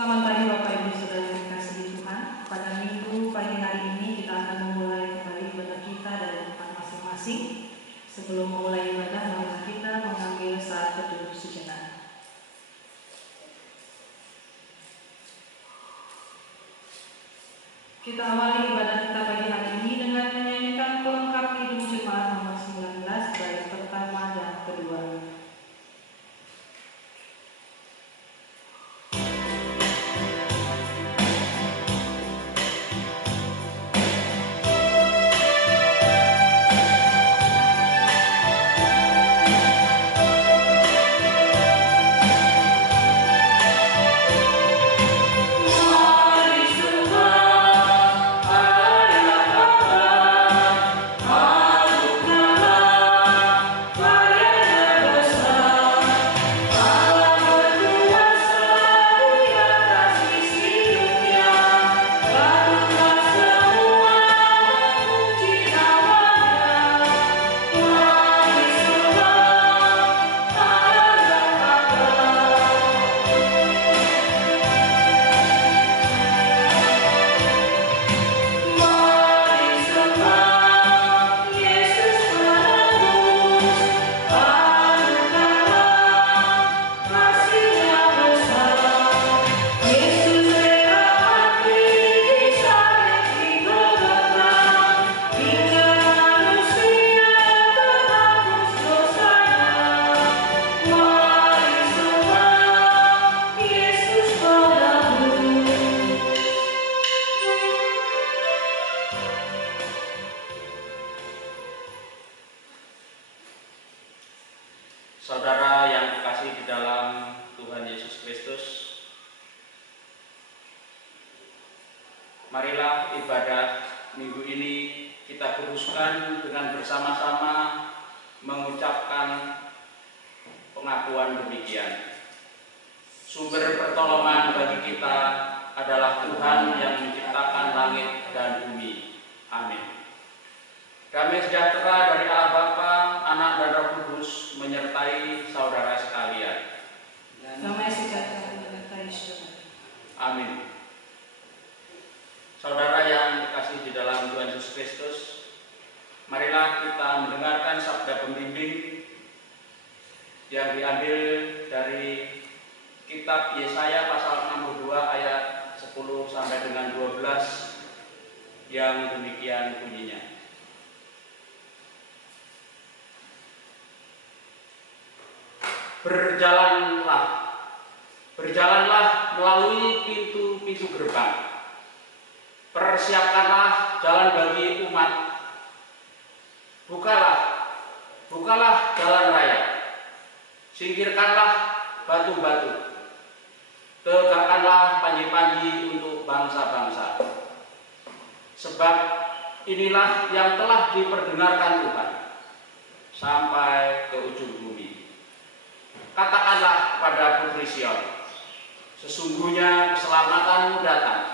Selamat pagi Bapak Ibu Saudara yang dikasihi Tuhan. Pada minggu pagi hari ini kita akan memulai kembali ibadah kita dari tempat masing-masing. Sebelum memulai ibadah, mari kita mengambil saat teduh sejenak. Kita awali ibadah kita pagi hari ini dengan menyanyikan pelengkap Kidung Jemaat nomor 19 bait pertama dan kedua. Saudara yang dikasihi di dalam Tuhan Yesus Kristus, marilah ibadah minggu ini kita kuduskan dengan bersama-sama mengucapkan pengakuan demikian. Sumber pertolongan bagi kita adalah Tuhan yang menciptakan langit dan bumi. Amin. Damai sejahtera dari Allah Bapa, Anak dan Roh Kudus menyertai saudara sekalian. Damai sejahtera menyertai saudara. Amin. Saudara yang dikasihi di dalam Tuhan Yesus Kristus, marilah kita mendengarkan sabda pembimbing yang diambil dari kitab Yesaya pasal 62 ayat 10 sampai dengan 12 yang demikian bunyinya. Berjalanlah melalui pintu-pintu gerbang. Persiapkanlah jalan bagi umat. Bukalah jalan raya. Singkirkanlah batu-batu. Tegakkanlah panji-panji untuk bangsa-bangsa. Sebab inilah yang telah diperdengarkan Tuhan sampai ke ujung bumi. Katakanlah pada putri Sion, sesungguhnya keselamatanmu datang.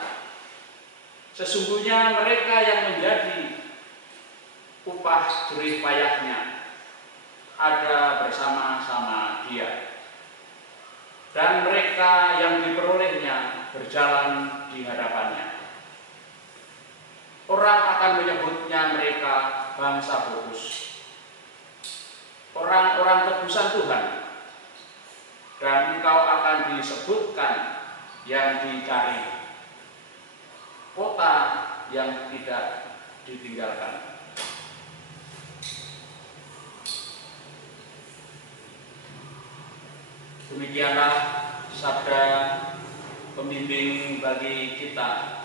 Sesungguhnya mereka yang menjadi upah jerih payahnya ada bersama-sama Dia, dan mereka yang diperolehnya berjalan di hadapannya. Orang akan menyebutnya mereka bangsa kudus, orang-orang tebusan Tuhan. Dan engkau akan disebutkan yang dicari, kota yang tidak ditinggalkan. Demikianlah sabda pembimbing bagi kita.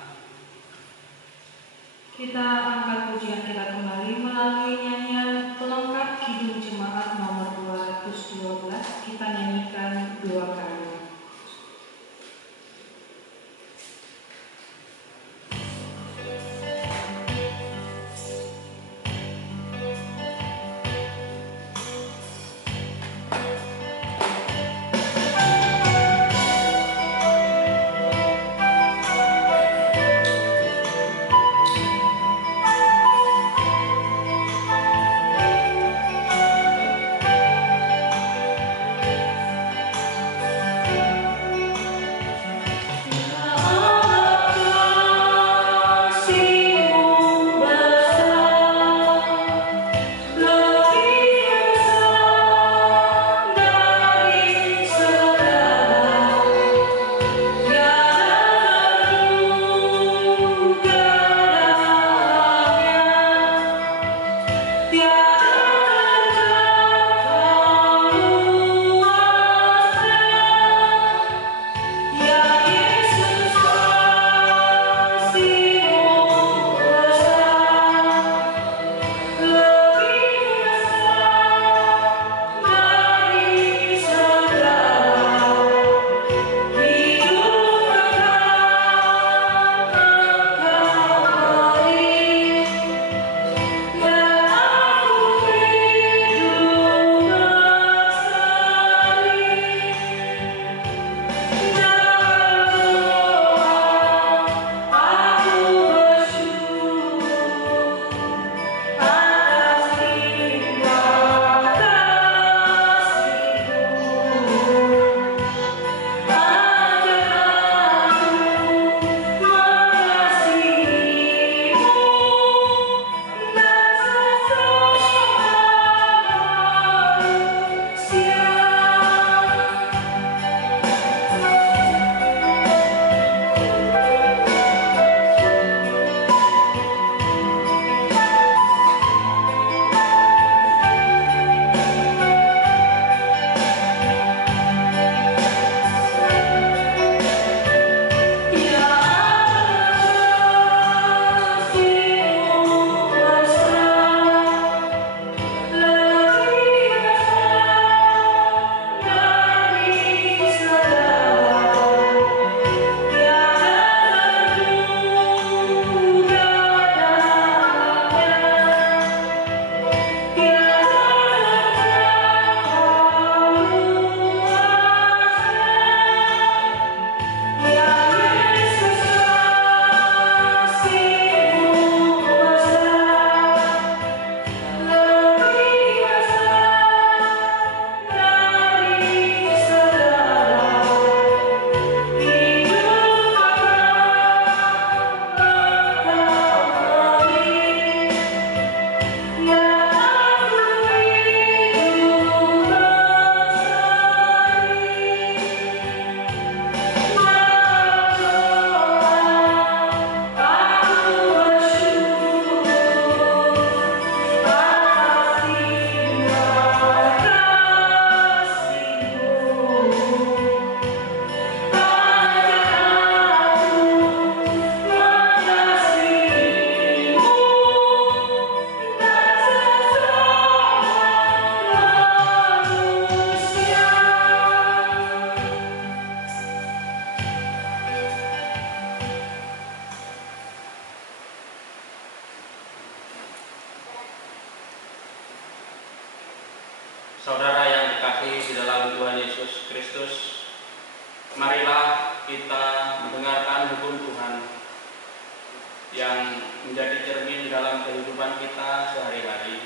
Kita angkat pujian kita kembali melalui nyanyian pelengkap Kidung Jemaat nomor 212. Kita nyanyikan 2 kali. Saudara yang dikasihi di dalam Tuhan Yesus Kristus, marilah kita mendengarkan hukum Tuhan yang menjadi cermin dalam kehidupan kita sehari-hari.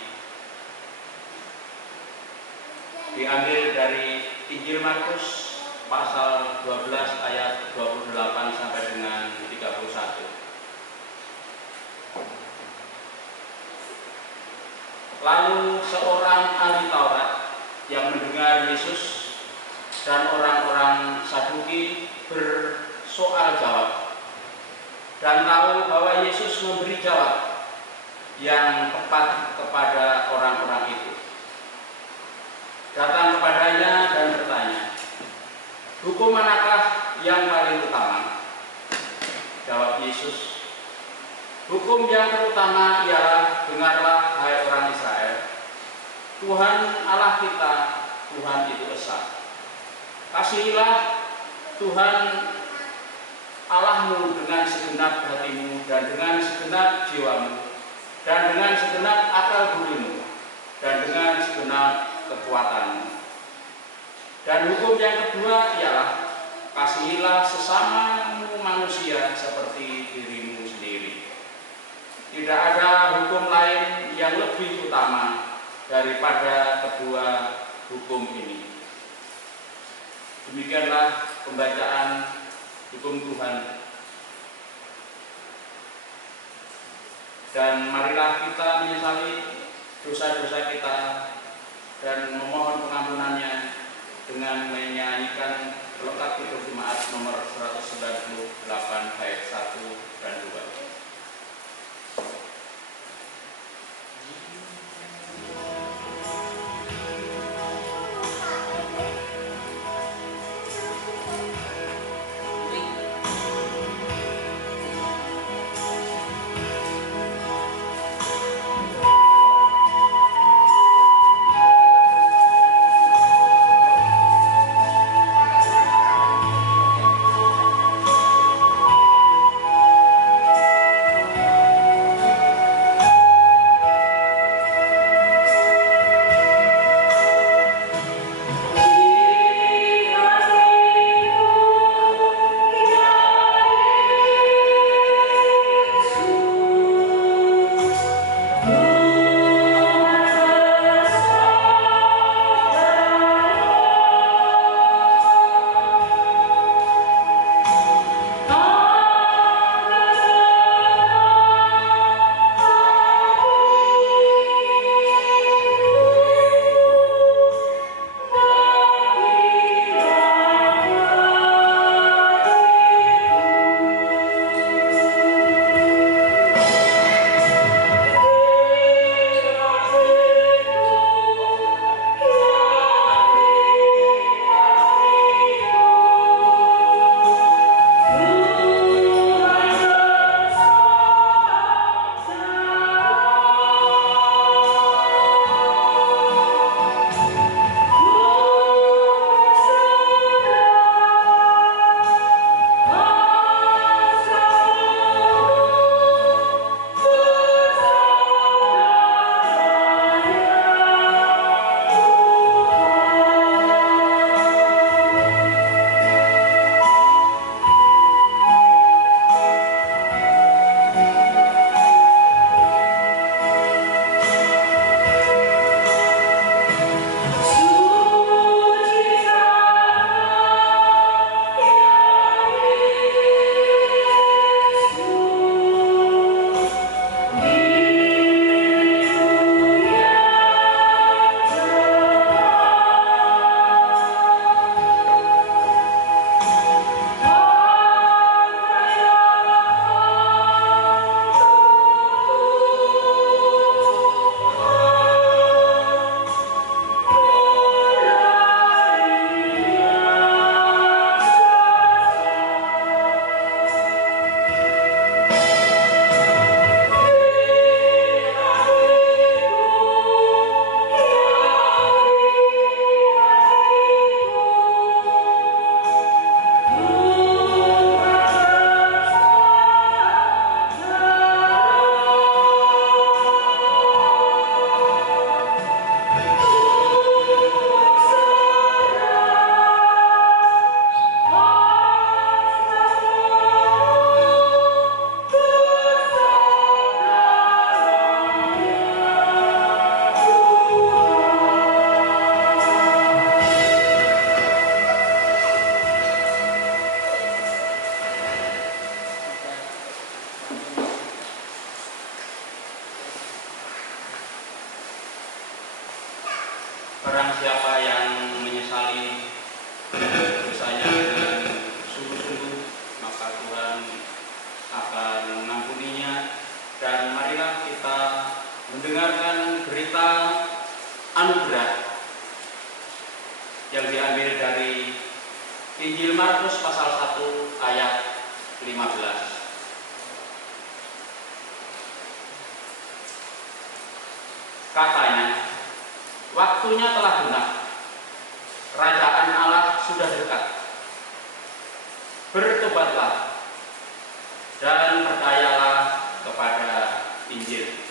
Diambil dari Injil Markus pasal 12 ayat 28 sampai dengan 31. Lalu seorang ahli Taurat yang mendengar Yesus dan orang-orang Saduki bersoal jawab dan tahu bahwa Yesus memberi jawab yang tepat kepada orang-orang itu, datang kepadanya dan bertanya, "Hukum manakah yang paling utama?" Jawab Yesus, "Hukum yang terutama ialah, dengarlah hai orang Israel, Tuhan Allah kita, Tuhan itu esa. Kasihilah Tuhan Allahmu dengan segenap hatimu dan dengan segenap jiwamu dan dengan segenap akal budimu dan dengan segenap kekuatanmu. Dan hukum yang kedua ialah, kasihilah sesamamu manusia seperti dirimu sendiri. Tidak ada hukum lain yang lebih utama daripada kedua hukum ini." Demikianlah pembacaan hukum Tuhan. Dan marilah kita menyesali dosa-dosa kita dan memohon pengampunannya dengan menyanyikan Lekat Hidup Jemaat nomor 198 ayat 1 dan 2. siapa yang menyesali dosanya dengan sungguh-sungguh, maka Tuhan akan mengampuninya. Dan marilah kita mendengarkan berita anugerah yang diambil dari Injil Markus pasal 1 ayat 15. Katanya, waktunya telah genap, kerajaan Allah sudah dekat. Bertobatlah dan percayalah kepada Injil.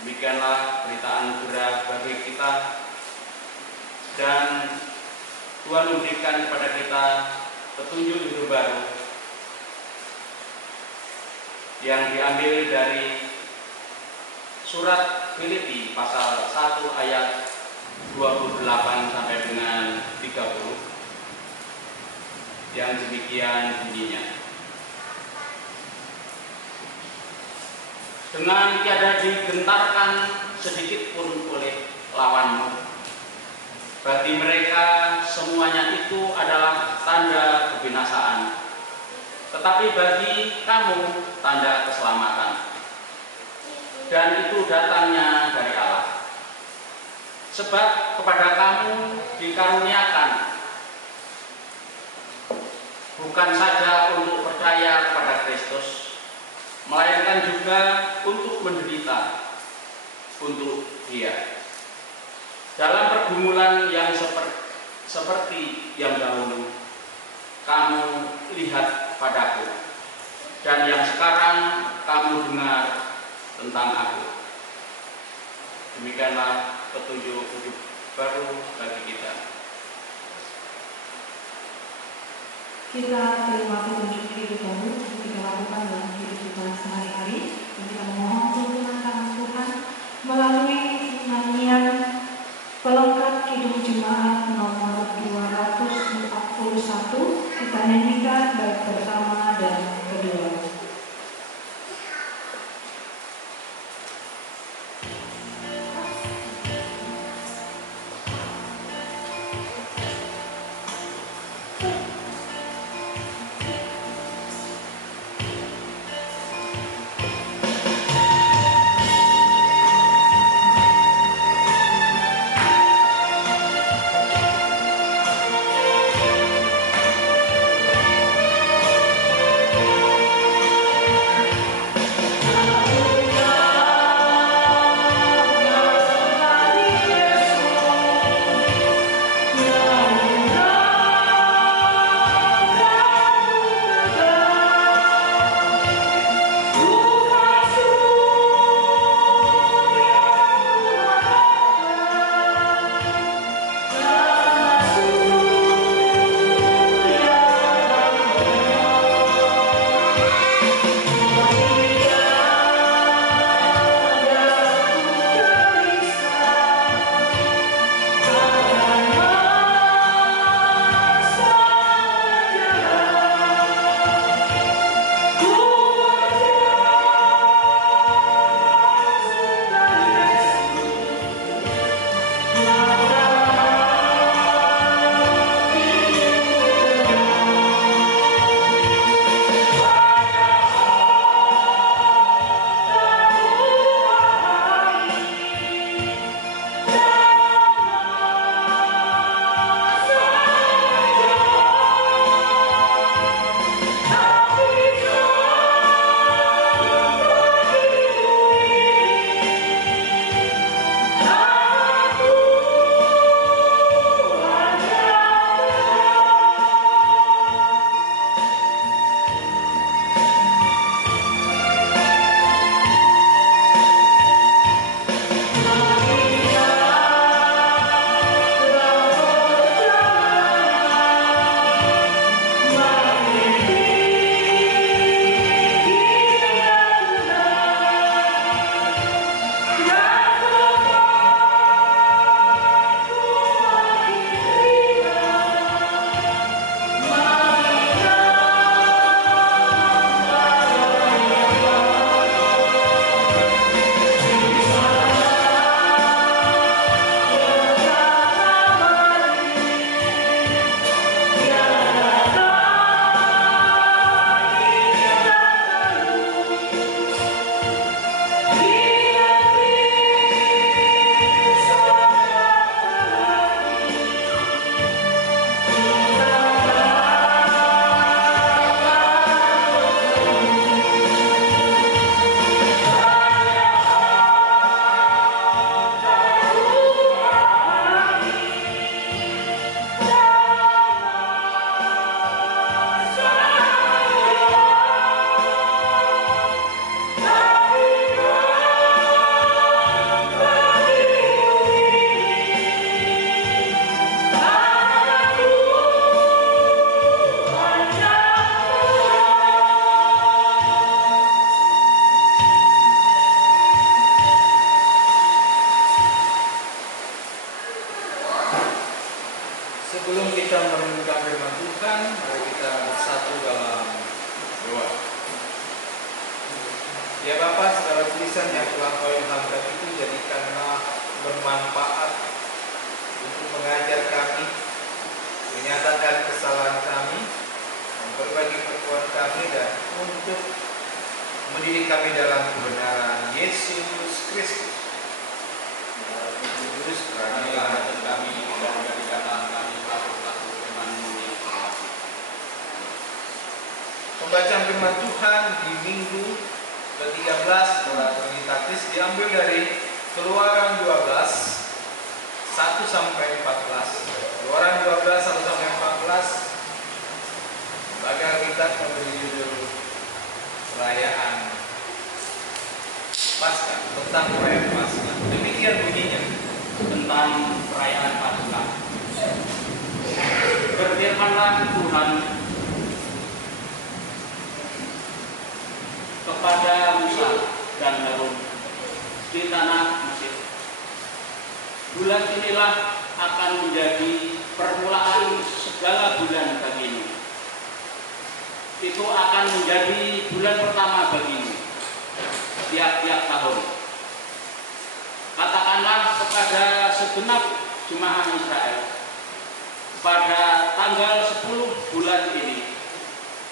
Demikianlah berita anugerah bagi kita, dan Tuhan memberikan kepada kita petunjuk hidup baru yang diambil dari surat Filipi pasal 1 ayat 28 sampai dengan 30 yang demikian bunyinya. Dengan tiada digentarkan sedikit pun oleh lawanmu, bagi mereka semuanya itu adalah tanda kebinasaan, tetapi bagi kamu tanda keselamatan. Dan itu datangnya dari Allah. Sebab kepada kamu dikaruniakan bukan saja untuk percaya kepada Kristus, melainkan juga untuk menderita untuk Dia. Dalam pergumulan yang seperti yang dahulu kamu lihat padaku, dan yang sekarang kamu dengar tentang aku. Demikianlah petunjuk hidup baru bagi kita. Kita terima petunjuk hidup baru untuk kita lakukan dalam hidup kita sehari-hari, dan kita memohon tuntunan tangan Tuhan melalui nyanyian pelengkap Kidung Jemaat nomor 241. Kita nyanyikan bait pertama dan kedua. Sebelum kita merenungkan firman Tuhan, mari kita bersatu dalam doa. Ya Bapa, segala tulisan yang telah Kau ilhamkan itu jadikanlah bermanfaat untuk mengajar kami, menyatakan kesalahan kami, memperbaiki kekuatan kami, dan untuk mendidik kami dalam kebenaran Yesus Kristus. Kudus beranilah kami dan jadikanlah kami pelaku-pelaku firman-Mu yang terkasih. Pembacaan firman Tuhan di minggu ke-13 setelah Trinitatis diambil dari Keluaran 12 1 sampai 14. Keluaran 12 1 sampai 14. Bagi Alkitab memberi judul perayaan Paskah, tentang perayaan Paskah. Demikian bunyinya tentang perayaan Paskah. Berfirmanlah Tuhan kepada Musa dan Harun di tanah Mesir. Bulan inilah akan menjadi permulaan segala bulan bagimu. Itu akan menjadi bulan pertama bagimu tiap-tiap tahun. Katakanlah kepada segenap jemaah Israel, pada tanggal 10 bulan ini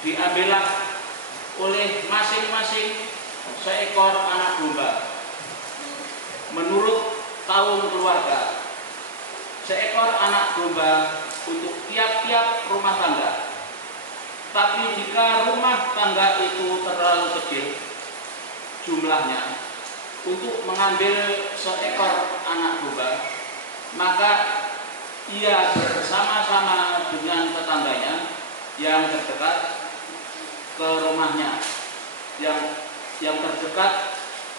diambillah oleh masing-masing seekor anak domba menurut tahun keluarga, seekor anak domba untuk tiap-tiap rumah tangga. Tapi jika rumah tangga itu terlalu kecil jumlahnya untuk mengambil seekor anak domba, maka ia bersama-sama dengan tetangganya yang terdekat ke rumahnya, yang terdekat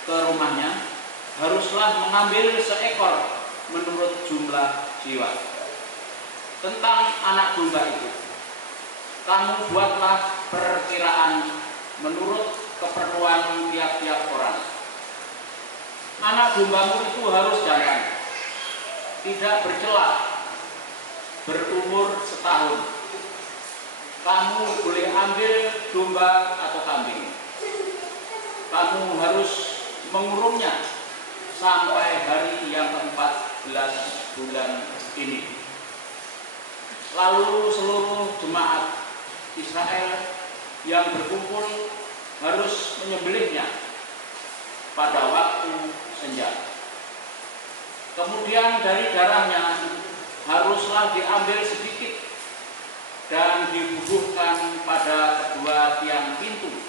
ke rumahnya haruslah mengambil seekor menurut jumlah jiwa. Tentang anak domba itu, kamu buatlah perkiraan menurut keperluan tiap-tiap orang. Anak dombamu itu harus jantan, tidak bercela, berumur setahun. Kamu boleh ambil domba atau kambing. Kamu harus mengurungnya sampai hari yang ke-14 bulan ini. Lalu seluruh jemaat Israel yang berkumpul harus menyembelihnya pada waktu senja. Kemudian dari darahnya haruslah diambil sedikit dan dibubuhkan pada kedua tiang pintu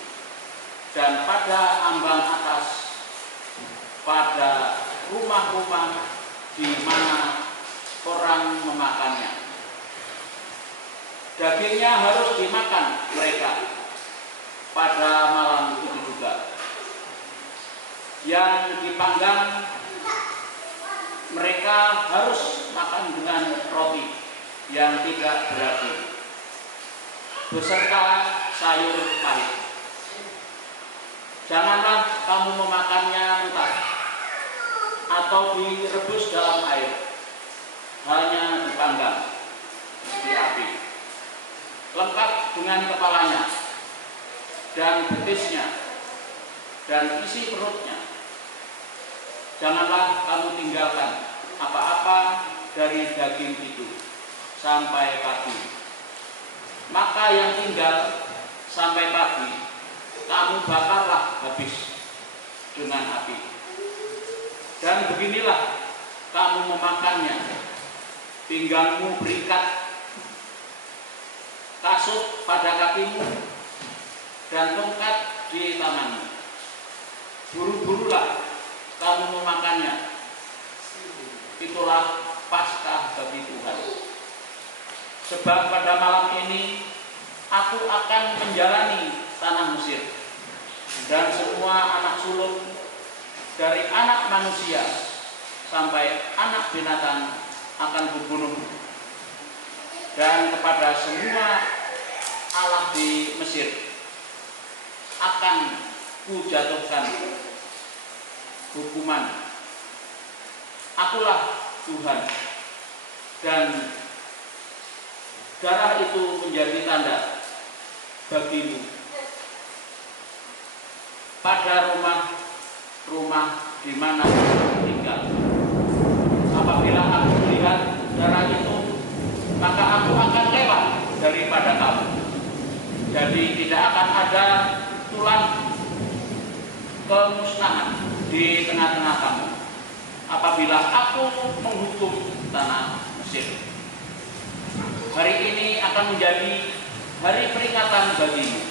dan pada ambang atas pada rumah-rumah di mana orang memakannya. Dagingnya harus dimakan mereka pada malam itu juga. Yang dipanggang mereka harus makan dengan roti yang tidak beragi beserta sayur pahit. Janganlah kamu memakannya mentah atau direbus dalam air, hanya dipanggang di api, lengkap dengan kepalanya dan betisnya dan isi perutnya. Janganlah kamu tinggalkan apa-apa dari daging itu sampai pagi. Maka yang tinggal sampai pagi kamu bakarlah habis dengan api. Dan beginilah kamu memakannya: pinggangmu berikat, kasut pada kakimu, dan tongkat di tanganmu. Buru-burulah kamu memakannya. Itulah Paskah bagi Tuhan. Sebab pada malam ini aku akan menjalani tanah Mesir, dan semua anak sulung dari anak manusia sampai anak binatang akan kubunuh. Dan kepada semua Allah di Mesir akan kujatuhkan hukuman. Akulah Tuhan, dan darah itu menjadi tanda bagimu pada rumah di mana kamu tinggal. Apabila aku melihat darah itu, maka aku akan lewat daripada kamu. Jadi tidak akan ada tulah kemusnahan di tengah-tengah kamu apabila aku menghukum tanah Mesir. Hari ini akan menjadi hari peringatan bagimu.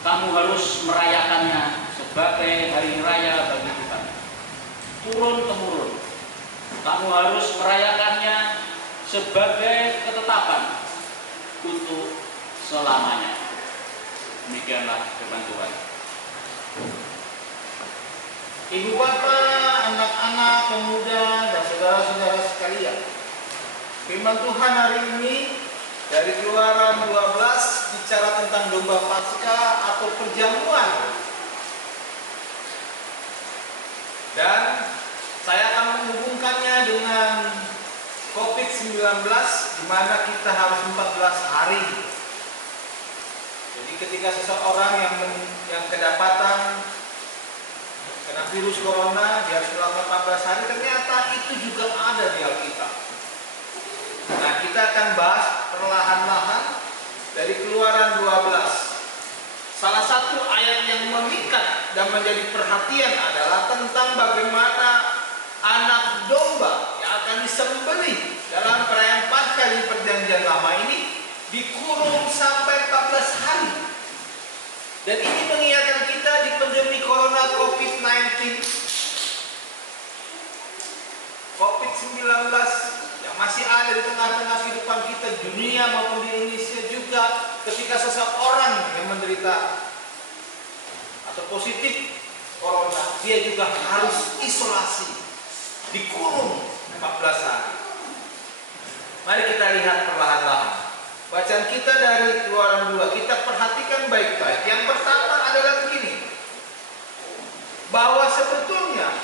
Kamu harus merayakannya sebagai hari raya bagi Tuhan, turun-temurun. Kamu harus merayakannya sebagai ketetapan untuk selamanya. Demikianlah firman Tuhan. Ibu bapak, anak-anak, pemuda, dan saudara-saudara sekalian, firman Tuhan hari ini dari Keluaran 12 bicara tentang domba Paskah atau perjamuan. Dan saya akan menghubungkannya dengan COVID-19 di mana kita harus 14 hari. Jadi ketika seseorang yang kedapatan kena virus corona, dia harus melakukan 14 hari, ternyata itu juga ada di Alkitab. Nah, kita akan bahas perlahan-lahan dari Keluaran 12. Salah satu ayat yang memikat dan menjadi perhatian adalah tentang bagaimana anak domba yang akan disembelih dalam perayaan Paskah di Perjanjian Lama ini dikurung sampai 14 hari. Dan ini mengingatkan kita di pandemi corona COVID-19, COVID-19 yang masih ada di tengah-tengah kehidupan kita, dunia maupun di Indonesia juga. Ketika seseorang yang menderita atau positif corona, dia juga harus isolasi, dikurung 14 hari. Mari kita lihat perlahan-lahan. Bacaan kita dari Keluaran 2, kita perhatikan baik-baik. Yang pertama adalah begini, bahwa sebetulnya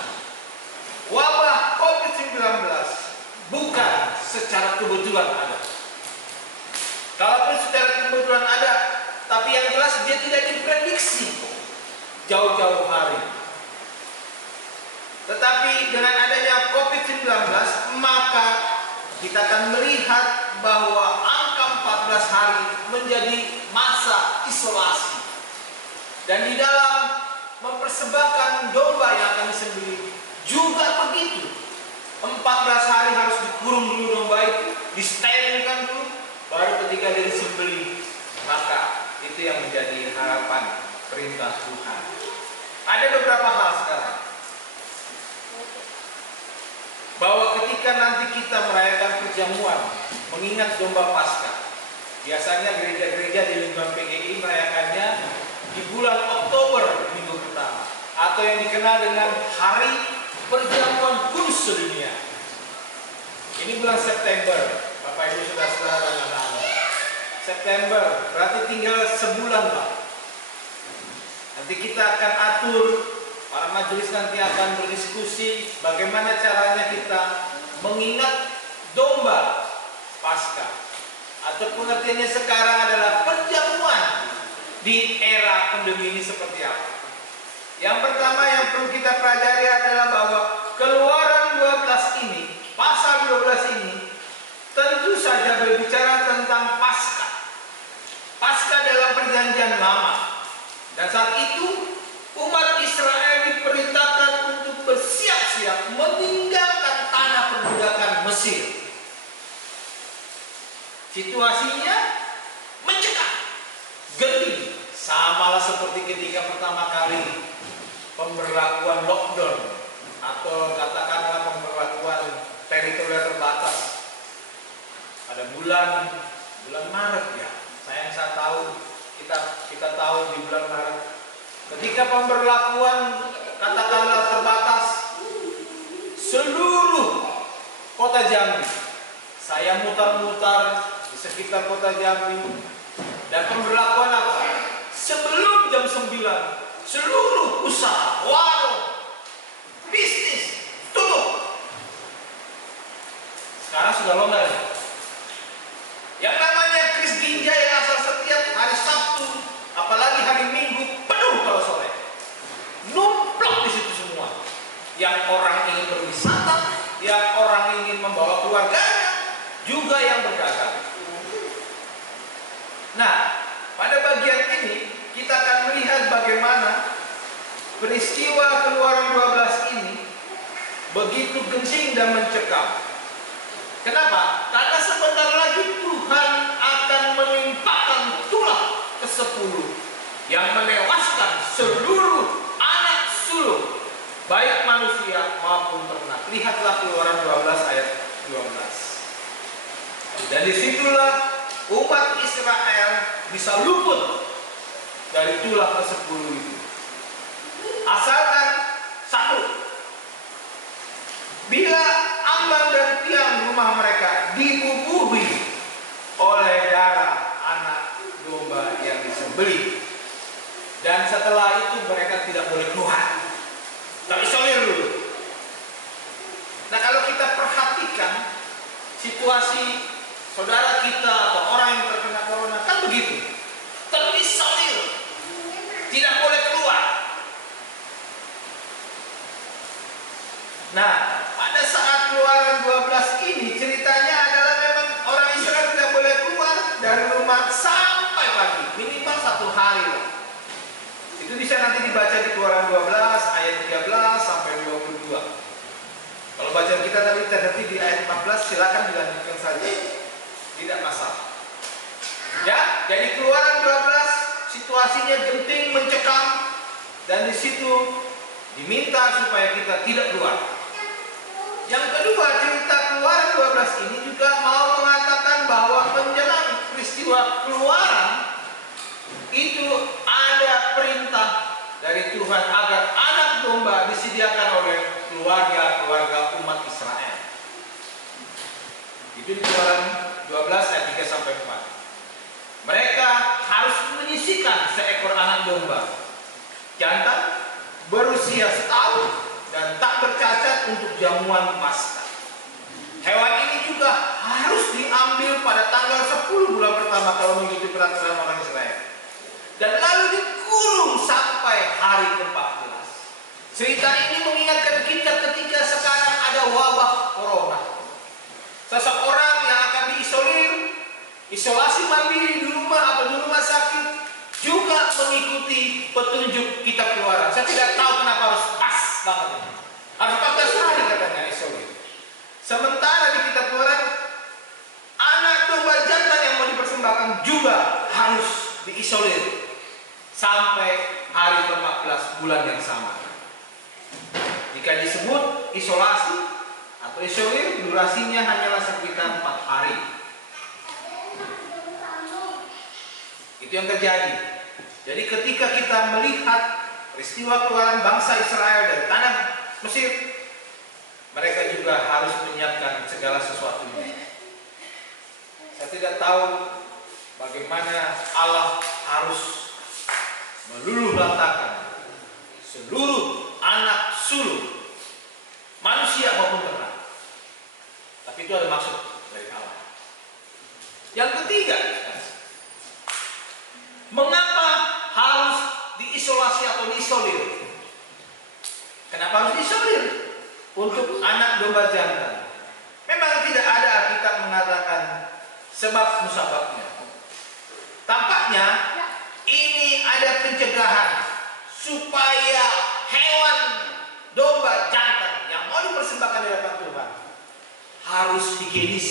wabah COVID-19 bukan secara kebetulan ada. Kalaupun secara kebetulan ada, tapi yang jelas dia tidak diprediksi jauh-jauh hari. Tetapi dengan adanya COVID-19, maka kita akan melihat bahwa angka 14 hari menjadi masa isolasi. Dan di dalam mempersembahkan domba yang akan disembelih juga begitu. 14 hari harus dikurung dulu domba itu, disterilkan dulu, baru ketika dia disembelih, maka itu yang menjadi harapan perintah Tuhan. Ada beberapa hal sekarang, bahwa ketika nanti kita merayakan perjamuan, mengingat domba Paskah, biasanya gereja-gereja di lingkungan PGI merayakannya di bulan Oktober, minggu pertama, atau yang dikenal dengan Hari Perjamuan Kudus Sedunia. Ini bulan September, Bapak Ibu Saudara dan anak-anak. September, berarti tinggal sebulan Pak. Nanti kita akan atur, para majelis nanti akan berdiskusi bagaimana caranya kita mengingat domba Paskah, atau pengertiannya sekarang adalah perjamuan di era pandemi ini seperti apa. Yang pertama yang perlu kita pelajari adalah bahwa Keluaran 12 ini, pasal 12 ini tentu saja berbicara tentang Paskah. Paskah dalam Perjanjian Lama. Dan saat itu umat Israel diperintahkan untuk bersiap-siap meninggalkan tanah perbudakan Mesir. Situasinya mencekam, genting, samalah seperti ketika pertama kali pemberlakuan lockdown atau katakanlah pemberlakuan teritorial terbatas pada bulan Maret ya. Saya tahu kita tahu di bulan Maret ketika pemberlakuan katakanlah terbatas seluruh kota Jambi. Saya mutar-mutar di sekitar kota Jambi dan pemberlakuan apa? Sebelum jam 9 seluruh usaha, warung, bisnis tutup. Sekarang sudah longgar ya? yang orang ingin berwisata, yang orang ingin membawa keluarganya, juga yang berdagang. Nah, pada bagian ini kita akan melihat bagaimana peristiwa Keluaran 12 ini begitu genting dan mencekam. Kenapa? Karena sebentar lagi Tuhan akan menimpakan tulah ke-10 yang menewaskan seluruh anak sulung, baik manusia maupun ternak. Lihatlah Keluaran 12 ayat 12. Dan disitulah umat Israel bisa luput dari tulah ke-10 itu. Asalkan satu, bila ambang dan tiang rumah mereka dibubuhi oleh darah anak domba yang disembelih, dan setelah itu mereka tidak boleh keluar, terisolir dulu. Nah, kalau kita perhatikan situasi saudara kita atau orang yang terkena corona kan begitu, terisolir, tidak boleh keluar. Nah, pada saat Keluaran 12 ini ceritanya adalah memang orang Israel tidak boleh keluar dari rumah sampai pagi, minimal 1 hari. Itu bisa nanti dibaca di Keluaran 12 ayat 13 sampai 22. Kalau bacaan kita tadi terhenti di ayat 14, silakan dilanjutkan saja, tidak masalah. Ya, jadi Keluaran 12 situasinya genting, mencekam, dan di situ diminta supaya kita tidak keluar. Yang kedua, cerita Keluaran 12 ini juga mau mengatakan bahwa menjelang peristiwa Keluaran itu ada perintah dari Tuhan agar anak domba disediakan oleh keluarga-keluarga umat Israel. Itu di Keluaran 12 ayat 3 sampai 4. Mereka harus menyisihkan seekor anak domba jantan berusia setahun dan tak bercacat untuk jamuan Paskah. Hewan ini juga harus diambil pada tanggal 10 bulan pertama kalau mengikuti peraturan orang Israel, dan lalu dikurung sampai hari ke-14. Cerita ini mengingatkan kita ketika sekarang ada wabah corona. Seseorang yang akan diisolir, isolasi mandiri di rumah atau di rumah sakit, juga mengikuti petunjuk kitab Keluaran. Saya tidak tahu kenapa harus pas banget ini. Harus 14 hari katanya isolir. Sementara di kitab Keluaran, anak domba jantan yang mau dipersembahkan juga harus diisolir sampai hari ke-14 bulan yang sama. Jika disebut isolasi atau isolir, durasinya hanyalah sekitar 4 hari. Itu yang terjadi. Jadi ketika kita melihat peristiwa keluaran bangsa Israel dari tanah Mesir, mereka juga harus menyiapkan segala sesuatunya. Saya tidak tahu bagaimana Allah harus meluluhlantakkan seluruh anak sulung, manusia maupun ternak. Tapi itu ada maksud dari Allah. Yang ketiga, mengapa harus diisolasi atau diisolir? Kenapa harus diisolir? Untuk anak domba jantan. Memang tidak ada Alkitab mengatakan sebab musababnya. Tampaknya ini ada pencegahan supaya hewan domba jantan yang mau dipersembahkan di hadapan Tuhan harus higienis,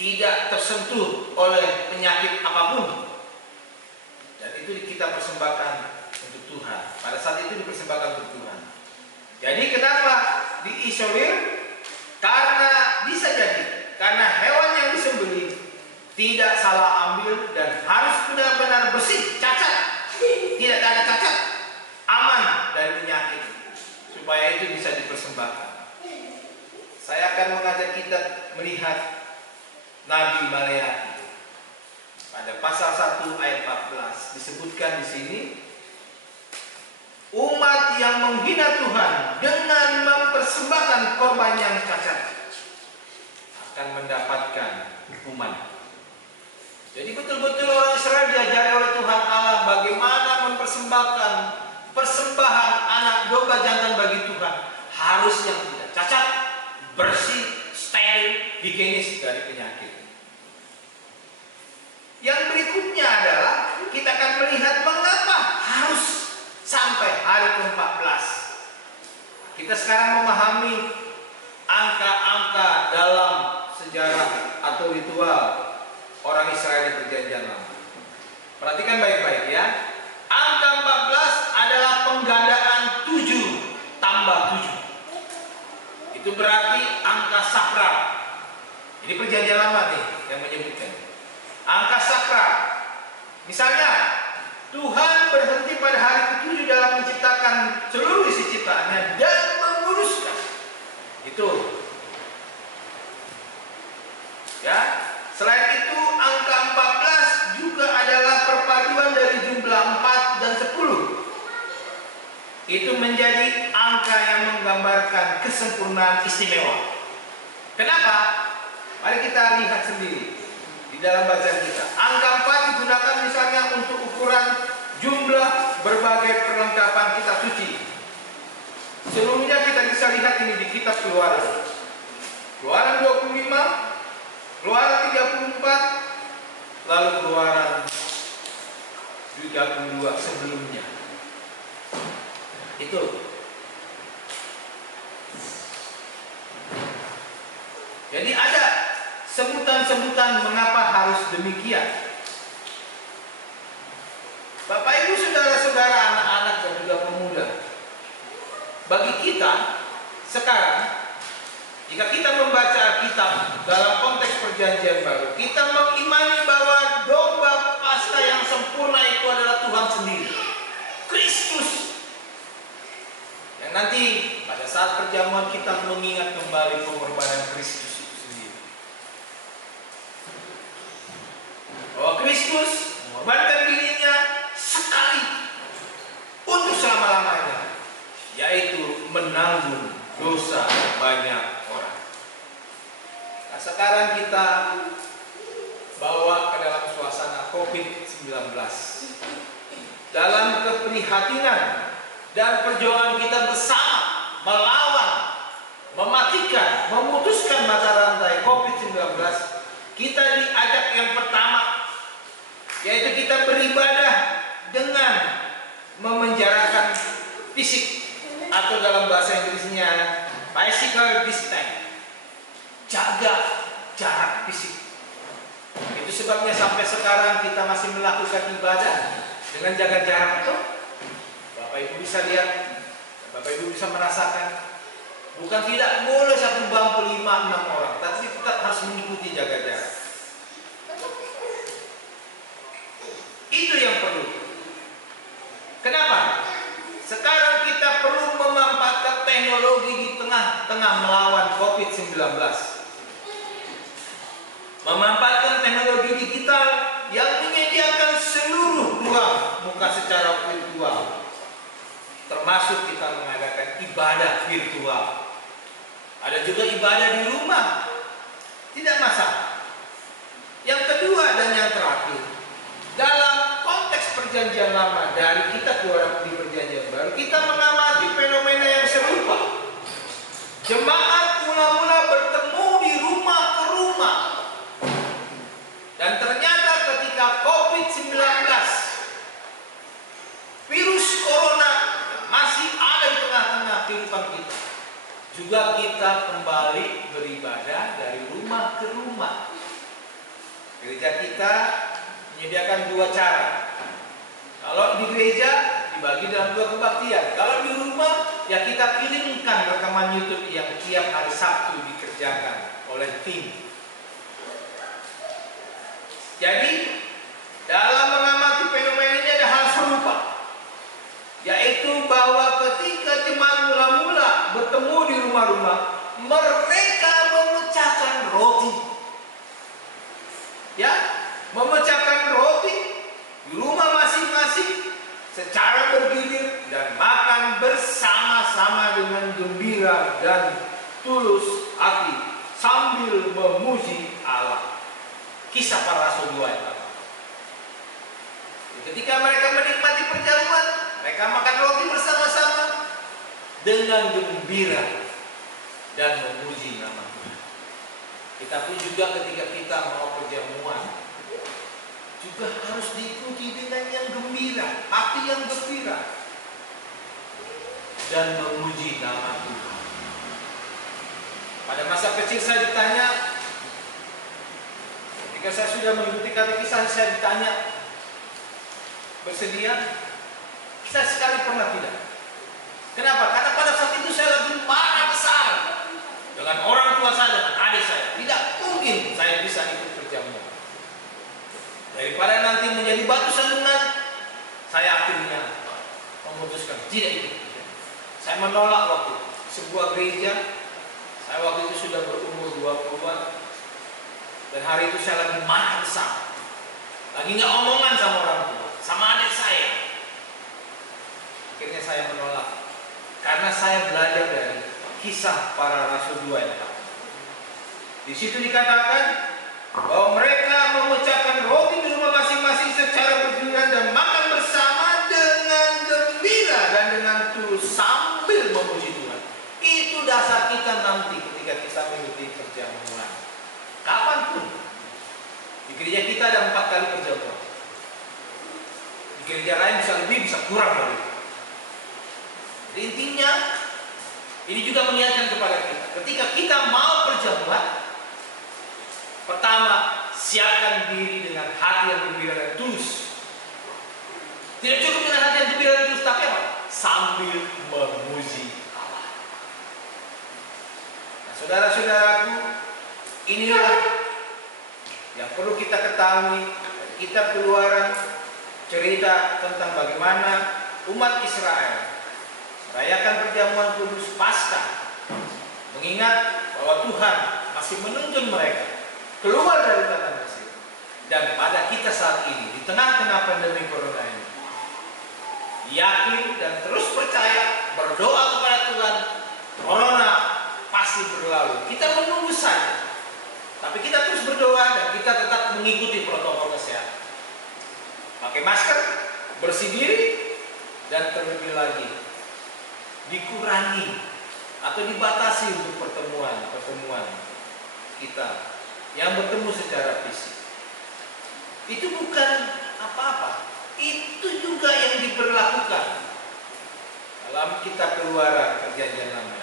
tidak tersentuh oleh penyakit apapun, dan itu kita persembahkan untuk Tuhan. Pada saat itu dipersembahkan untuk Tuhan. Jadi kenapa diisolir? Karena bisa jadi karena hewan yang disembelih tidak salah ambil dan harus benar-benar bersih, cacat, tidak ada cacat, aman dari penyakit, supaya itu bisa dipersembahkan. Saya akan mengajak kita melihat Nabi Maleakhi. Pada pasal 1 ayat 14 disebutkan di sini, umat yang menghina Tuhan dengan mempersembahkan korban yang cacat akan mendapatkan hukuman. Jadi betul-betul orang Israel diajari oleh Tuhan Allah bagaimana mempersembahkan persembahan anak domba jantan bagi Tuhan harus yang tidak cacat, bersih, steril, higienis dari penyakit. Yang berikutnya adalah kita akan melihat mengapa harus sampai hari ke-14. Kita sekarang memahami angka-angka dalam sejarah atau ritual orang Israel di Perjanjian Lama. Perhatikan baik-baik ya. Angka 14 adalah penggandaan 7 tambah 7. Itu berarti angka sakral. Ini Perjanjian Lama nih yang menyebutkan. Angka sakral. Misalnya, Tuhan berhenti pada hari ke-7 dalam menciptakan seluruh isi ciptaannya dan menguruskan. Itu. Ya. Selain itu, angka 14 juga adalah perpaduan dari jumlah 4 dan 10. Itu menjadi angka yang menggambarkan kesempurnaan istimewa. Kenapa? Mari kita lihat sendiri di dalam bacaan kita. Angka 4 digunakan misalnya untuk ukuran jumlah berbagai perlengkapan kitab suci. Seluruhnya kita bisa lihat ini di kitab Keluaran. Keluaran 25, Keluaran 34, lalu Keluaran 32 sebelumnya. Itu. Jadi ada sebutan-sebutan mengapa harus demikian. Bapak Ibu saudara-saudara, anak-anak dan juga pemuda, bagi kita sekarang, jika kita membaca Alkitab dalam konteks Perjanjian Baru, kita mengimani bahwa domba Paskah yang sempurna itu adalah Tuhan sendiri, Kristus. Yang nanti pada saat perjamuan kita mengingat kembali pengorbanan Kristus itu sendiri. Bahwa Kristus mengorbankan dirinya sekali untuk selama-lamanya, yaitu menanggung dosa banyak orang. Nah, sekarang kita bawa ke dalam suasana COVID-19. Dalam keprihatinan dan perjuangan kita bersama melawan, mematikan, memutuskan mata rantai COVID-19, kita diajak yang pertama, yaitu kita beribadah dengan memenjarakan fisik, atau dalam bahasa Inggrisnya physical distance. Jaga jarak fisik. Itu sebabnya sampai sekarang kita masih melakukan ibadah dengan jaga jarak itu. Bapak Ibu bisa lihat, Bapak Ibu bisa merasakan, bukan tidak boleh satu bangku 5-6 orang, tapi tetap harus mengikuti jaga jarak. Itu yang perlu. Kenapa? Sekarang kita perlu memanfaatkan teknologi di tengah-tengah melawan COVID-19. Memanfaatkan teknologi digital yang menyediakan seluruh ruang muka secara virtual. Termasuk kita mengadakan ibadah virtual. Ada juga ibadah di rumah. Tidak masalah. Yang kedua dan yang terakhir, dalam konteks Perjanjian Lama dari kita keluar di Perjanjian Baru, kita mengamati fenomena yang serupa. Jemaat mula-mula bertemu di rumah ke rumah, dan ternyata ketika COVID-19, virus corona masih ada di tengah-tengah kehidupan kita, juga kita kembali beribadah dari rumah ke rumah. Gereja kita menyediakan dua cara. Kalau di gereja dibagi dalam dua kebaktian. Kalau di rumah ya kita kirimkan rekaman YouTube yang tiap hari Sabtu dikerjakan oleh tim. Jadi dalam mengamati fenomena ini ada hal serupa, yaitu bahwa ketika jemaat mula-mula bertemu di rumah-rumah, mereka memecahkan roti. Ya, memecahkan roti di rumah masing-masing secara bergilir dan makan bersama-sama dengan gembira dan tulus hati sambil memuji Allah. Kisah para Rasul 2 ayat 8. Ketika mereka menikmati perjamuan, mereka Mereka makan roti bersama-sama dengan gembira dan memuji nama Tuhan. Kita pun juga ketika kita mau perjamuan juga harus diikuti dengan yang gembira, hati yang gembira dan memuji nama Tuhan. Pada masa kecil saya ditanya, ketika saya sudah mengikuti katekisah, saya ditanya, bersedia? Saya sekali pernah tidak. Kenapa? Karena pada saat itu saya lagi marah besar dengan orang tua saya, dengan adik saya. Tidak mungkin saya bisa ikut perjamuan. Daripada nanti menjadi batu sandungan, saya akhirnya memutuskan tidak ikut perjamuan. Saya menolak waktu itu. Sebuah gereja, saya waktu itu sudah berumur 20-an, dan hari itu saya lagi marah besar, lagi nggak omongan sama orang tua, sama adik saya. Akhirnya saya menolak, karena saya belajar dari kisah para rasul 2 yang pertama. Di situ dikatakan bahwa mereka memecahkan roti di rumah masing-masing secara bergiliran dan makan bersama dengan gembira dan dengan tulus sambil memuji Tuhan. Itu dasar kita nanti ketika kita mengikuti perjamuan. Kapanpun. Di gereja kita ada 4 kali perjamuan. Di gereja lain bisa lebih, bisa kurang dari itu. Intinya, ini juga mengingatkan kepada kita. Ketika kita mau perjamuan, pertama, siapkan diri dengan hati yang gembira dan tulus. Tidak cukup dengan hati yang gembira dan tulus, tapi apa? Sambil memuji Allah. Nah, saudara-saudaraku, inilah yang perlu kita ketahui. Kita Keluaran cerita tentang bagaimana umat Israel merayakan perjamuan kudus Paskah, mengingat bahwa Tuhan masih menuntun mereka keluar dari tanah Mesir. Dan pada kita saat ini, di tengah-tengah pandemi corona ini, yakin dan terus percaya, berdoa kepada Tuhan, corona pasti berlalu. Kita menunggu saja, tapi kita terus berdoa dan kita tetap mengikuti protokol kesehatan. Pakai masker, bersih diri, dan terlebih lagi dikurangi atau dibatasi untuk pertemuan kita yang bertemu secara fisik. Itu bukan apa-apa. Itu juga yang diberlakukan dalam kitab Keluaran Perjanjian Lama.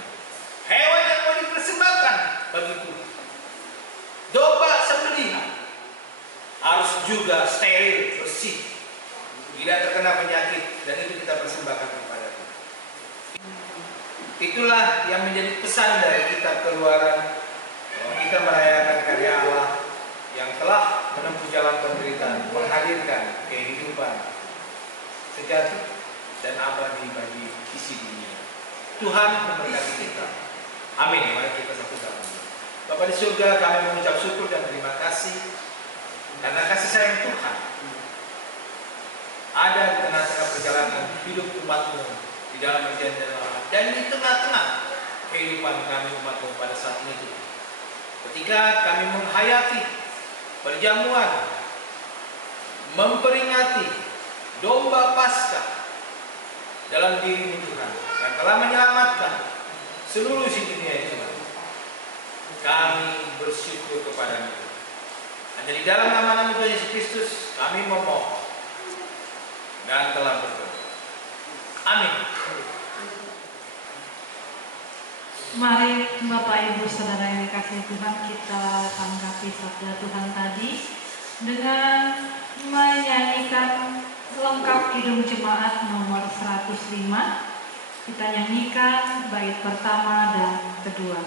Hewan yang mau dipersembahkan bagi Tuhan, domba sembelihan, harus juga steril, bersih, tidak terkena penyakit, dan itu kita persembahkan kepada Tuhan. Itulah yang menjadi pesan dari kitab Keluaran, bahwa kita merayakan karya Allah yang telah menempuh jalan penderitaan, menghadirkan kehidupan sejati dan abadi bagi isi dunia. Tuhan memberkati kita. Amin. Mari kita satu-satu. Bapa di surga, kami mengucap syukur dan terima kasih karena kasih sayang Tuhan ada di tengah-tengah perjalanan hidup umat-Mu di dalam perjanjian lama dan di tengah-tengah kehidupan kami umat-Mu pada saat ini. Ketika kami menghayati perjamuan, memperingati domba Paskah dalam diri Tuhan yang telah menyelamatkan seluruh isi dunia ini, kami bersyukur kepada-Mu. Hanya di dalam nama-Nama Tuhan Yesus Kristus kami memohon dan telah berdoa. Amin. Mari Bapak Ibu Saudara yang dikasihi Tuhan, kita tanggapi sabda Tuhan tadi dengan menyanyikan lengkap Kidung Jemaat nomor 105. Kita nyanyikan bait pertama dan kedua.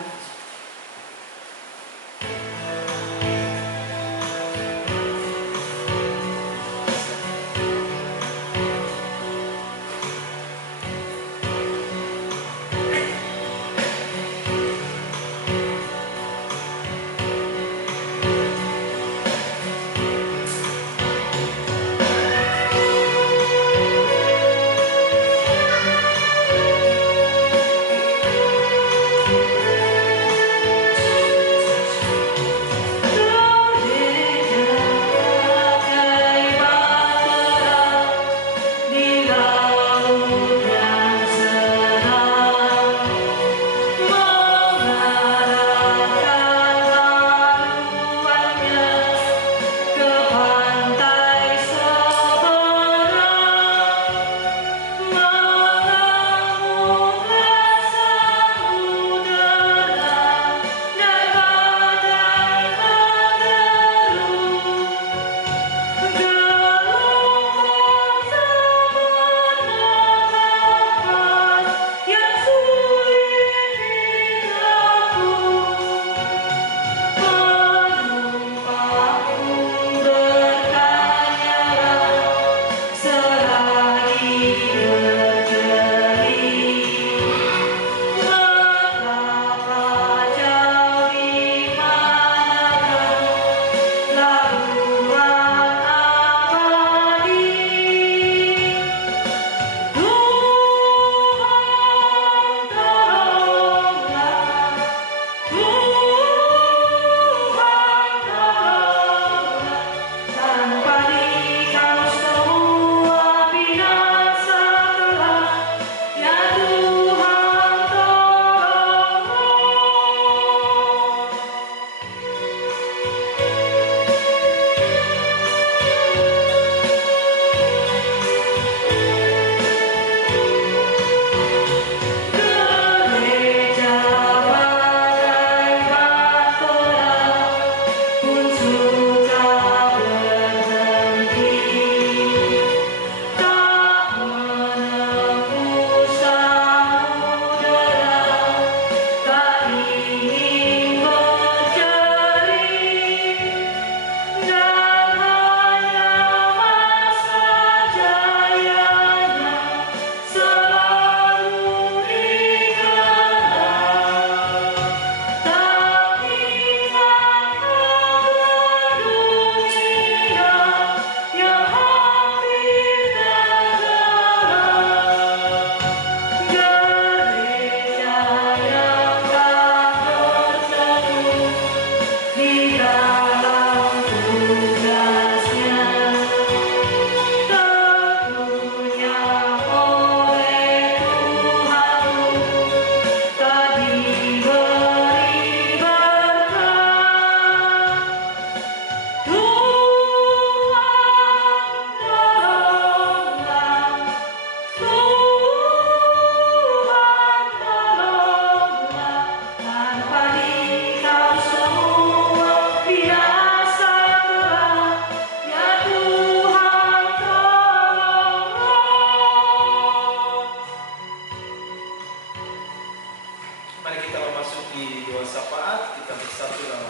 Mari kita memasuki doa syafaat, kita bersatu dalam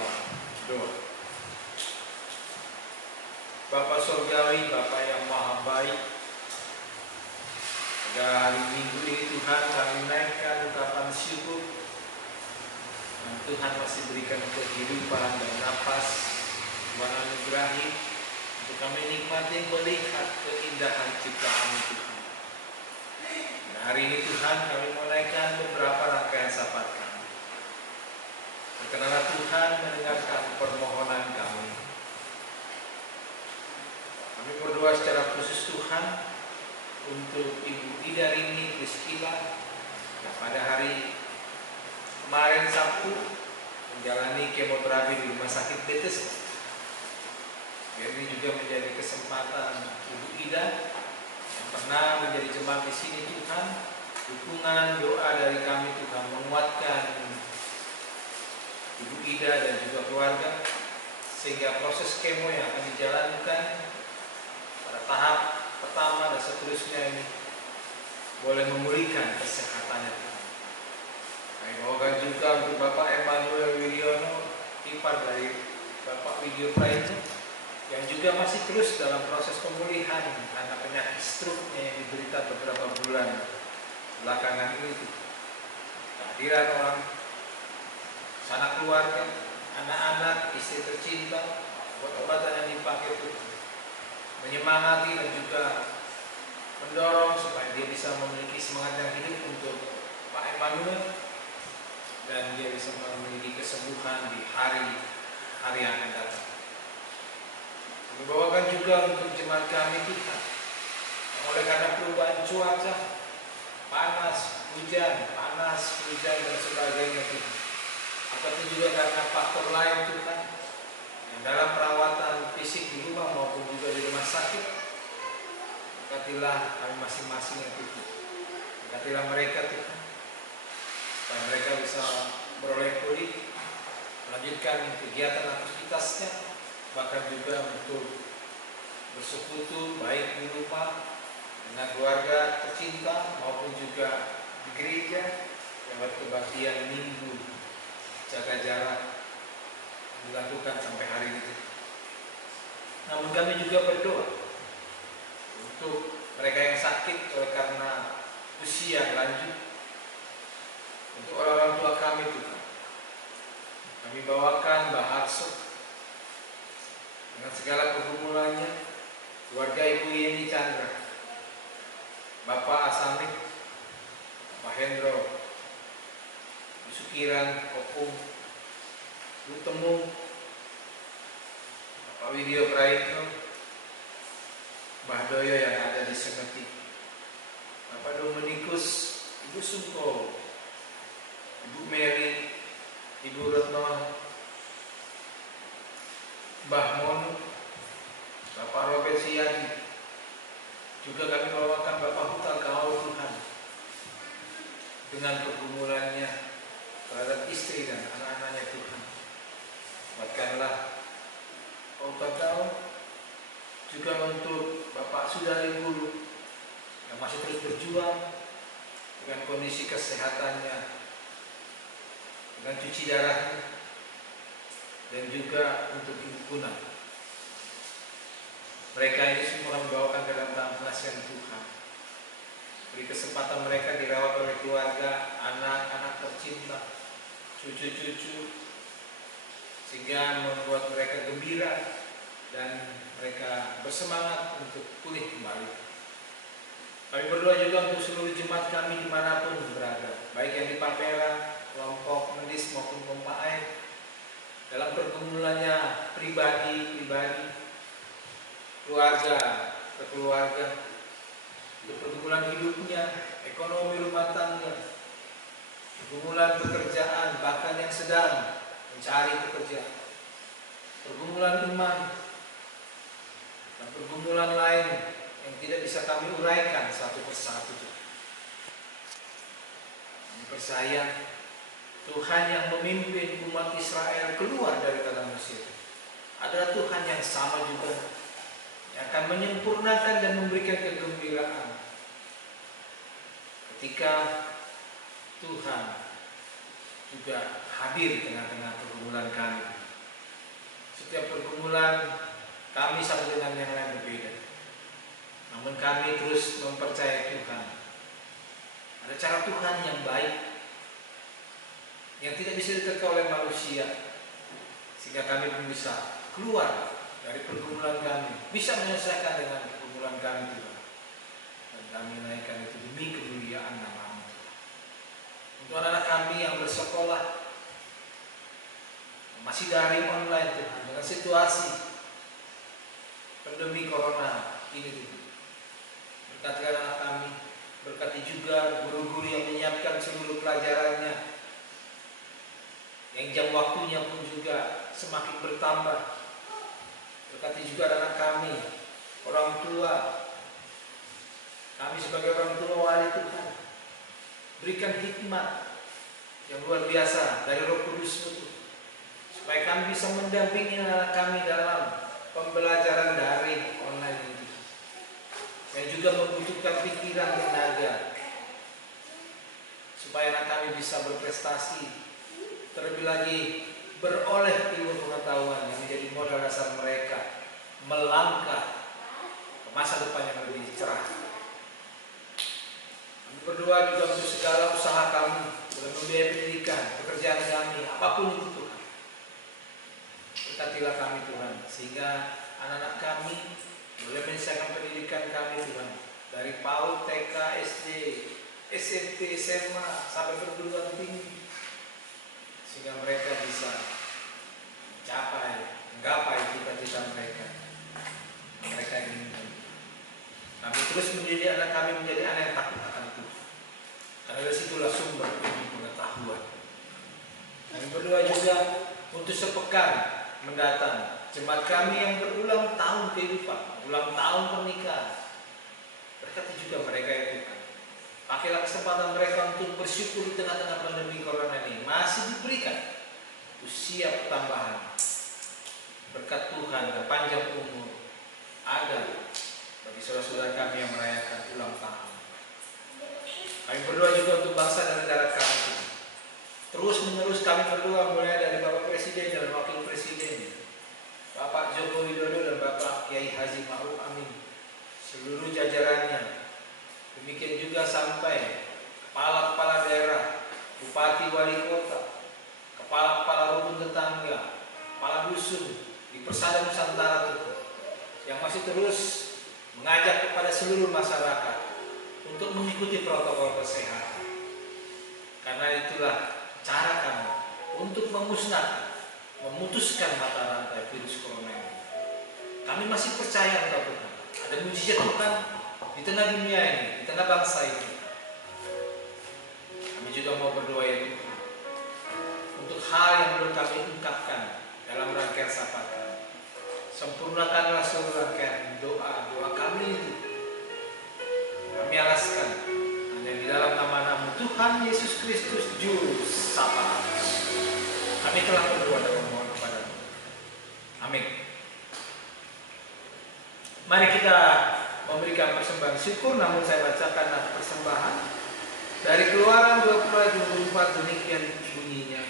doa. Bapa Surgawi, Bapa yang Maha Baik, pada hari Minggu ini Tuhan kami menaikkan ucapan syukur yang Tuhan masih berikan kehidupan dan napas, Tuhan anugerahi untuk kami nikmati melihat keindahan ciptaan Tuhan. Dan hari ini Tuhan kami menaikkan beberapa rangkaian syafaat kami. Berkenanlah Tuhan mendengarkan permohonan kami. Kami berdoa secara khusus Tuhan untuk Ibu Ida Rini Priscila yang pada hari kemarin Sabtu menjalani kemoterapi di Rumah Sakit Bethesda. Ini juga menjadi kesempatan Ibu Ida yang pernah menjadi jemaat di sini Tuhan, dukungan doa dari kami Tuhan menguatkan Ibu Ida dan juga keluarga sehingga proses kemo yang akan dijalankan pada tahap pertama dan seterusnya ini boleh memulihkan kesehatannya. Kami bawakan juga untuk Bapak Emmanuel Wiryono, ipar dari Bapak Widyo Praitno, yang juga masih terus dalam proses pemulihan karena penyakit stroke yang diderita beberapa bulan belakangan ini. Kehadiran orang, sanak keluarga, anak-anak, istri tercinta, obat-obatan yang dipakai itu menyemangati dan juga mendorong supaya dia bisa memiliki semangat yang hidup untuk Pak Emmanuel dan dia bisa memiliki kesembuhan di hari-hari yang akan datang. Kami bawakan juga untuk jemaat kami Tuhan yang oleh karena perubahan cuaca, panas, hujan, dan sebagainya Tuhan, ataupun juga karena faktor lain Tuhan yang dalam perawatan fisik di rumah maupun juga di rumah sakit, berkatilah kami masing-masing yang Tuhan, berkatilah mereka Tuhan, supaya mereka bisa beroleh pulih, melanjutkan kegiatan aktivitasnya, bahkan juga untuk bersekutu baik di rumah dengan keluarga tercinta maupun juga di gereja lewat kebaktian minggu jaga jarak dilakukan sampai hari ini. Namun kami juga berdoa untuk mereka yang sakit oleh karena usia lanjut, untuk orang-orang tua kami Tuhan. Kami bawakan Mbah Harso dengan segala pergumulannya, keluarga Ibu Yeni Chandra, Bapak Asamik, Bapak Hendro, Sukiran, Opung, Temu, Bapak Widyo Praitno, Mbah Doyo yang ada di Semeti, Bapak Dominikus, Ibu Sungko, Ibu Mary, Ibu Retno, Mbah Mon, Bapak Robert Siadi, juga kami bawakan Bapak Huta Gaul Tuhan dengan pergumulannya terhadap istri dan anak-anaknya Tuhan. Kuatkanlah Huta Gaul, juga untuk Bapak Sudari Guru yang masih terus berjuang dengan kondisi kesehatannya, dengan cuci darahnya, dan juga untuk Ibu Kuna. Mereka ini semua membawakan ke dalam tangan penasihat Tuhan. Beri kesempatan mereka dirawat oleh keluarga, anak-anak tercinta, cucu-cucu, sehingga membuat mereka gembira dan mereka bersemangat untuk pulih kembali. Kami berdoa juga untuk seluruh jemaat kami dimanapun berada, baik yang di Papera, kelompok Mendis maupun Pompa Air, dalam pergumulannya pribadi, keluarga ke keluarga, untuk pergumulan hidupnya, ekonomi rumah tangga, pergumulan pekerjaan, bahkan yang sedang mencari pekerjaan, pergumulan iman, dan pergumulan lain yang tidak bisa kami uraikan satu persatu. Kami percaya Tuhan yang memimpin umat Israel keluar dari tanah Mesir adalah Tuhan yang sama juga, yang akan menyempurnakan dan memberikan kegembiraan ketika Tuhan juga hadir di tengah-tengah pergumulan kami. Setiap pergumulan kami satu dengan yang lain berbeda. Namun kami terus mempercayai Tuhan. Ada cara Tuhan yang baik, yang tidak bisa diterka oleh manusia, sehingga kami pun bisa keluar dari pergumulan kami, bisa menyelesaikan dengan pergumulan kami Tuhan. Dan kami naikkan itu demi kemuliaan nama-Mu. Untuk anak-anak kami yang bersekolah, masih daring online Tuhan, dengan situasi pandemi corona ini Tuhan. Berkati anak kami, berkati juga guru-guru yang menyiapkan seluruh pelajarannya, yang jam waktunya pun juga semakin bertambah. Berkati juga anak kami, orang tua, kami sebagai orang tua wali Tuhan, berikan hikmat yang luar biasa dari Roh Kudus-Mu, supaya kami bisa mendampingi anak kami dalam pembelajaran daring online ini, yang juga membutuhkan pikiran tenaga, supaya anak kami bisa berprestasi, terlebih lagi beroleh ilmu pengetahuan yang menjadi modal dasar mereka melangkah ke masa depan yang lebih cerah. Kami berdoa juga untuk segala usaha kami dalam membiayai pendidikan, pekerjaan kami, apapun itu Tuhan. Berkatilah kami Tuhan, sehingga anak-anak kami boleh menyelesaikan pendidikan kami Tuhan, dari PAUD, TK, SD, SMP, SMA sampai perguruan tinggi, sehingga mereka bisa menggapai cita-cita mereka inginkan. Kami terus mendidik anak kami menjadi anak yang takut akan Tuhan, karena dari situlah sumber ilmu pengetahuan. Kami berdoa juga untuk sepekan mendatang, jemaat kami yang berulang tahun kehidupan, ulang tahun pernikahan, berkati juga mereka ya Tuhan. Pakailah kesempatan mereka untuk bersyukur di tengah-tengah pandemi corona ini masih diberikan usia pertambahan. Berkat Tuhan dan panjang umur ada bagi saudara-saudara kami yang merayakan ulang tahun. Kami berdoa juga untuk bangsa dan negara kami. Terus menerus kami berdoa, mulai dari Bapak Presiden dan Wakil Presiden, Bapak Joko Widodo dan Bapak Kiai Haji Ma'ruf Amin, seluruh jajarannya. Demikian juga sampai kepala-kepala daerah, bupati, wali kota, kepala-kepala rukun tetangga, kepala dusun di Persada Nusantara itu, yang masih terus mengajak kepada seluruh masyarakat untuk mengikuti protokol kesehatan. Karena itulah cara kami untuk memusnahkan, memutuskan mata rantai virus corona ini. Kami masih percaya kepada Tuhan. Ada mujizat Tuhan di tengah dunia ini, di tengah bangsa ini. Kami juga mau berdoa ya Tuhan, untuk hal yang belum kami ungkapkan dalam rangkaian sapa kami. Sempurnakanlah seluruh rangkaian doa kami itu. Kami alaskan hanya di dalam nama Tuhan Yesus Kristus Juru Sapa. Kami telah berdoa dan memohon kepada-Mu. Amin. Mari kita memberikan persembahan syukur, namun saya bacakan persembahan dari Keluaran 20 ayat 24, demikian bunyinya.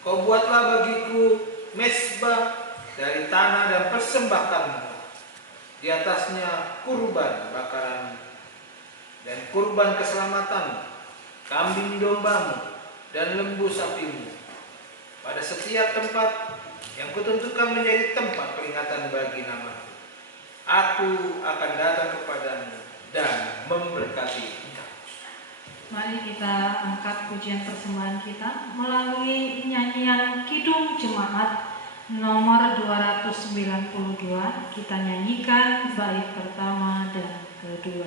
Kau buatlah bagiku mezbah dari tanah dan persembahkanmu, di atasnya kurban bakaran dan kurban keselamatan, kambing dombamu dan lembu sapimu, pada setiap tempat yang kutentukan menjadi tempat peringatan bagi nama-Ku. Aku akan datang kepadamu dan memberkati engkau. Mari kita angkat pujian persembahan kita melalui nyanyian Kidung Jemaat nomor 292. Kita nyanyikan bait pertama dan kedua.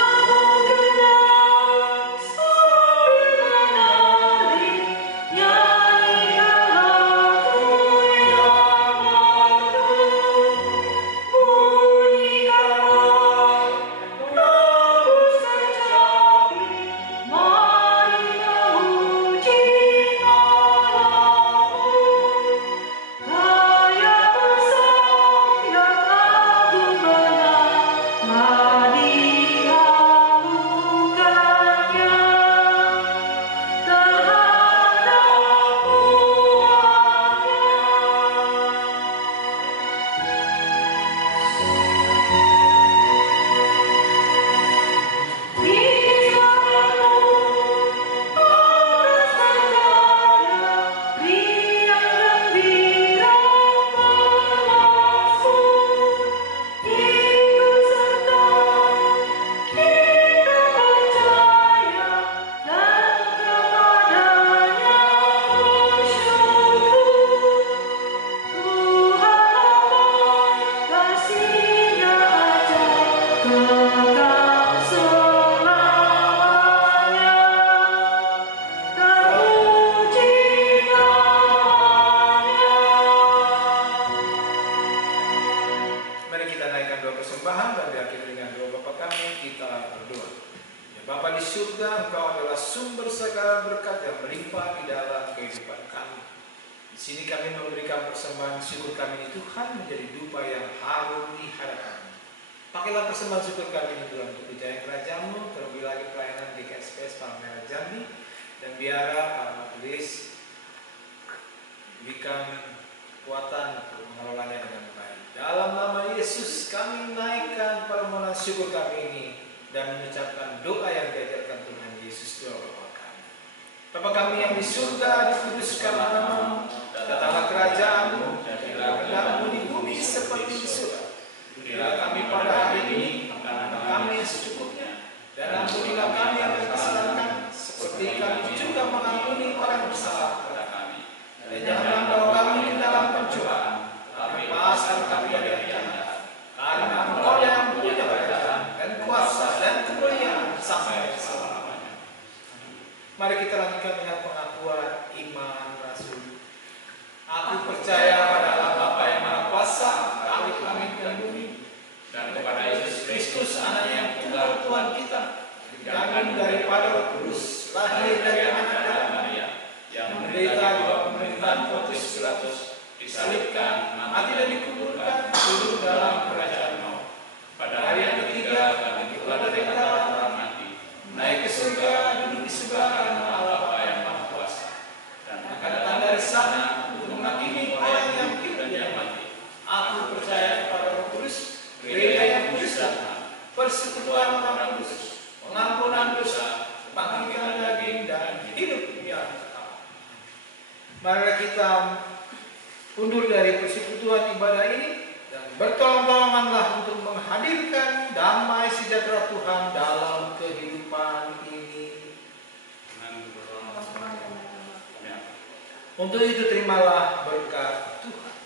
Namun kenal melimpah di dalam kehidupan kami. Di sini kami memberikan persembahan syukur kami ini Tuhan menjadi dupa yang harum di hadapan-Mu. Pakailah persembahan syukur kami ini Tuhan untuk dijaya kerajaan-Mu, terlebih lagi pelayanan di KSPS Palmera Jambi, dan biarlah para majelis berikan kekuatan untuk mengelolanya dengan baik. Dalam nama Yesus kami naikkan permohonan syukur kami ini dan mengucapkan doa yang diajarkan Tuhan Yesus doa Bapa kami. Bapa kami yang di surga, dikuduskanlah nama-Mu, datanglah kerajaan-Mu, jadilah kehendak-Mu di bumi seperti di surga. Berilah kami pada hari ini makanan kami yang secukupnya, dan ampunilah kami yang kesalahan kami, seperti kami juga mengampuni orang bersalah kepada kami. Dan janganlah membawa kami ke dalam pencobaan, tapi lepaskan kami dari yang jahat. Karena Engkau yang punya kerajaan dan kuasa dan kemuliaan sampai selama-lamanya. Mari kita lanjutkan dengan pengakuan iman Rasul. Aku percaya pada Allah Bapa yang Maha Kuasa, langit dan bumi, dan kepada Yesus Kristus, Anaknya yang tunggal Tuhan kita, yang daripada Roh Kudus, lahir dari anak Maria, yang menderita di bawah pemerintahan Pontius Pilatus, disalibkan, mati dan dikuburkan, turun dalam kerajaan maut. Pada hari yang ketiga, bangkit dari antara orang mati, naik ke surga, duduk di sebelah kanan Allah Bapa yang Maha Kuasa, dan akan datang dari sana untuk menghakimi orang yang hidup dan yang mati. Aku percaya kepada Roh Kudus, gereja yang kudus dan persekutuan orang kudus, pengampunan dosa, kebangkitan daging dan hidup yang kekal. Mari kita undur dari persekutuan ibadah ini dan bertolong-tolonganlah untuk menghadirkan damai sejahtera Tuhan dalam kehidupan ini. Untuk itu terimalah berkat Tuhan.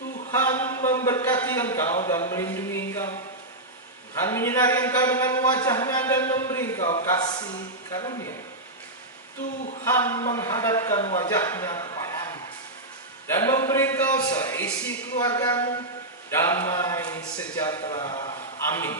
Tuhan memberkati engkau dan melindungi engkau. Tuhan menyinari engkau dengan wajah-Nya dan memberi engkau kasih karunia. Tuhan menghadapkan wajah-Nya kepadamu dan memberi engkau seisi keluargamu damai sejahtera. Amin.